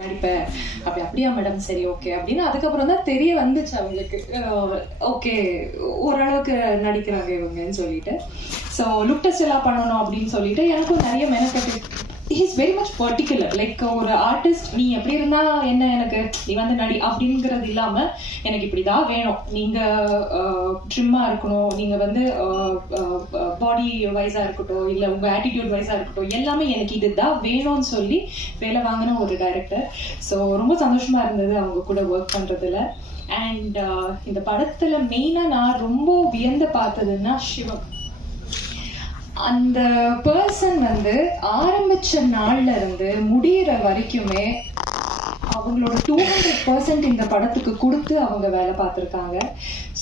நடிப்பேன் அப்படி அப்படியா மேடம் சரி ஓகே அப்படின்னு அதுக்கப்புறம் தான் தெரிய வந்துச்சு அவங்களுக்கு. ஓகே ஓரளவுக்கு நடிக்கிறாங்க இவங்கன்னு சொல்லிட்டு. ஸோ லுக் டெஸ்ட் எல்லாம் பண்ணணும் அப்படின்னு சொல்லிட்டு எனக்கும் நிறைய மெனக்கெட்டு is very much particular like ஒரு ஆர்டிஸ்ட் நீ எப்படி இருந்தா என்ன எனக்கு? நீ வந்து நடி அப்படிங்கிறது இல்லாம எனக்கு இப்படிதான் வேணும். நீங்க ட்ரிம்மா இருக்கணும். நீங்க வந்து பாடி வைஸா இருக்கட்டும் இல்ல உங்க ஆட்டிடியூட் வைஸா இருக்கட்டும் எல்லாமே எனக்கு இதுதான் வேணும்னு சொல்லி வேலை வாங்கின ஒரு டைரக்டர் ஸோ ரொம்ப சந்தோஷமா இருந்தது அவங்க கூட ஒர்க் பண்றதுல. அண்ட் இந்த படத்துல மெயினா நான் ரொம்ப வியந்து பார்த்ததுன்னா சிவம். அந்த பர்சன் வந்து ஆரம்பிச்ச நாள்ல இருந்து முடியிற வரைக்குமே அவங்களோட டூ ஹண்ட்ரட் பர்சன்ட் இந்த படத்துக்கு கொடுத்து அவங்க வேலை பார்த்துருக்காங்க.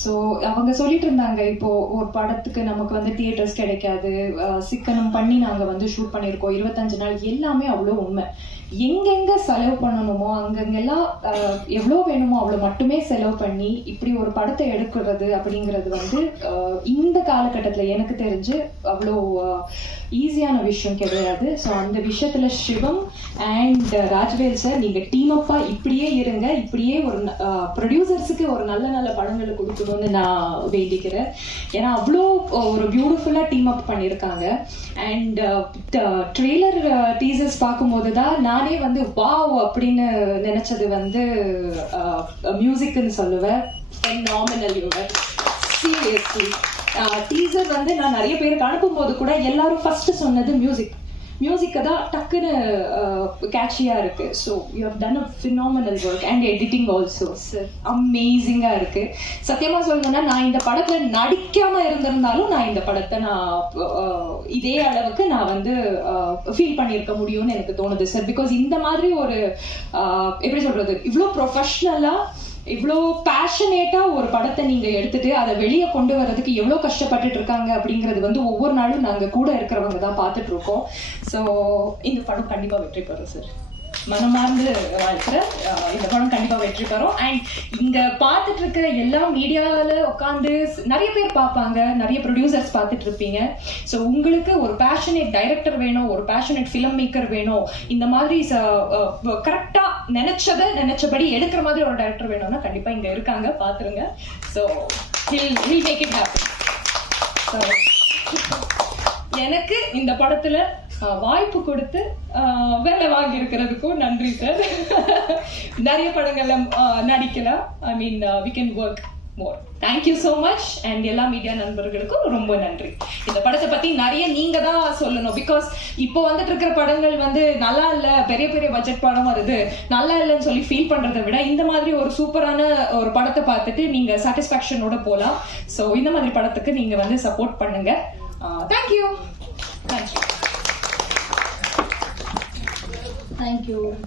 ஸோ அவங்க சொல்லிட்டு இருந்தாங்க இப்போ ஒரு படத்துக்கு நமக்கு வந்து தியேட்டர்ஸ் கிடைக்காது. சிக்கனம் பண்ணி நாங்கள் வந்து ஷூட் பண்ணியிருக்கோம். இருபத்தஞ்சு நாள் எல்லாமே அவ்வளோ உண்மை. எங்கெங்க செலவு பண்ணணுமோ அங்கங்கெல்லாம் எவ்வளோ வேணுமோ அவ்வளோ மட்டுமே செலவு பண்ணி இப்படி ஒரு படத்தை எடுக்கிறது அப்படிங்கிறது வந்து இந்த காலகட்டத்தில் எனக்கு தெரிஞ்சு அவ்வளோ ஈஸியான விஷயம் கிடையாது. ஸோ அந்த விஷயத்துல சிவம் அண்ட் ராஜ்வேல் சார் நீங்க டீம் அப்பா இப்படியே இருங்க இப்படியே ஒரு ப்ரொடியூசர்ஸுக்கு ஒரு நல்ல நல்ல படங்களை கொடுக்கணும்னு நான் வேண்டிக்கிறேன். ஏன்னா அவ்வளோ ஒரு பியூட்டிஃபுல்லாக டீம் அப் பண்ணியிருக்காங்க. அண்ட் ட்ரெய்லர் டீசர்ஸ் பார்க்கும்போது தான் நானே வந்து வாவ் அப்படின்னு நினைச்சது வந்து மியூசிக்னு சொல்லுவேன். நாமினல் யுவர் சீரியஸ்லி டீசர் வந்து நான் நிறைய பேருக்கு அனுப்பும்போது கூட எல்லாரும் ஃபர்ஸ்ட் சொன்னது மியூசிக் மியூசிக்கை தான் டக்குன்னு கேட்சியாக இருக்கு. So you have done a phenomenal work and editing also sir அமேசிங்காக இருக்கு. சத்தியமா சொல்லணும்னா நான் இந்த படத்தில் நடிக்காம இருந்திருந்தாலும் நான் இந்த படத்தை நான் இதே அளவுக்கு நான் வந்து ஃபீல் பண்ணியிருக்க முடியும்னு எனக்கு தோணுது சார் பிகாஸ் இந்த மாதிரி ஒரு எப்படி சொல்றது? இவ்வளோ ப்ரொஃபஷ்னலாக இவ்வளோ பேஷனேட்டா ஒரு படத்தை நீங்க எடுத்துட்டு அதை வெளியே கொண்டு வர்றதுக்கு எவ்வளோ கஷ்டப்பட்டுட்டு இருக்காங்க அப்படிங்கிறது வந்து ஒவ்வொரு நாளும் நாங்க கூட இருக்கிறவங்க தான் பார்த்துட்டு இருக்கோம். ஸோ இந்த படம் கண்டிப்பா வெற்றி பெறும் சார் மனமார்ந்து வாழ்த்துறேன் இந்த படம் கண்டிப்பா வெற்றி பெறும் அண்ட் இங்க பார்த்துட்டு இருக்கிற எல்லா மீடியாவில் உட்காந்து நிறைய பேர் பார்ப்பாங்க. நிறைய ப்ரொடியூசர்ஸ் பார்த்துட்டு இருப்பீங்க ஸோ உங்களுக்கு ஒரு பேஷனேட் டைரக்டர் வேணும் ஒரு பேஷனேட் ஃபிலிம் மேக்கர் வேணும். இந்த மாதிரி கரெக்டா நினைச்சதை நினைச்சபடி எடுக்கிற மாதிரி ஒரு டைரக்டர் வேணும்னா கண்டிப்பா இங்க இருக்காங்க. பாத்துருங்க ஸோ ஹில் ஹில் மேக் இட் ஹேப்பன் ஸோ எனக்கு இந்த படத்துல வாய்ப்பு கொடுத்து வேலை வாங்கி இருக்கிறதுக்கும் நன்றி சார் நிறைய படங்கள்ல நடிக்கலாம். I mean we can work more thank you so much and எல்லா மீடியா நண்பர்களுக்கும் ரொம்ப நன்றி. இந்த படத்தை பத்தி நிறைய நீங்க தான் சொல்லணும். பிகாஸ் இப்போ வந்துட்டு இருக்கிற படங்கள் வந்து நல்லா இல்ல பெரிய பெரிய பட்ஜெட் படம் வருது. நல்லா இல்லைன்னு சொல்லி ஃபீல் பண்றதை விட இந்த மாதிரி ஒரு சூப்பரான ஒரு படத்தை பார்த்துட்டு நீங்க சாட்டிஸ்பாக்சனோட போகலாம் ஸோ இந்த மாதிரி படத்துக்கு நீங்க வந்து சப்போர்ட் பண்ணுங்க. Thank you thank you Thank you.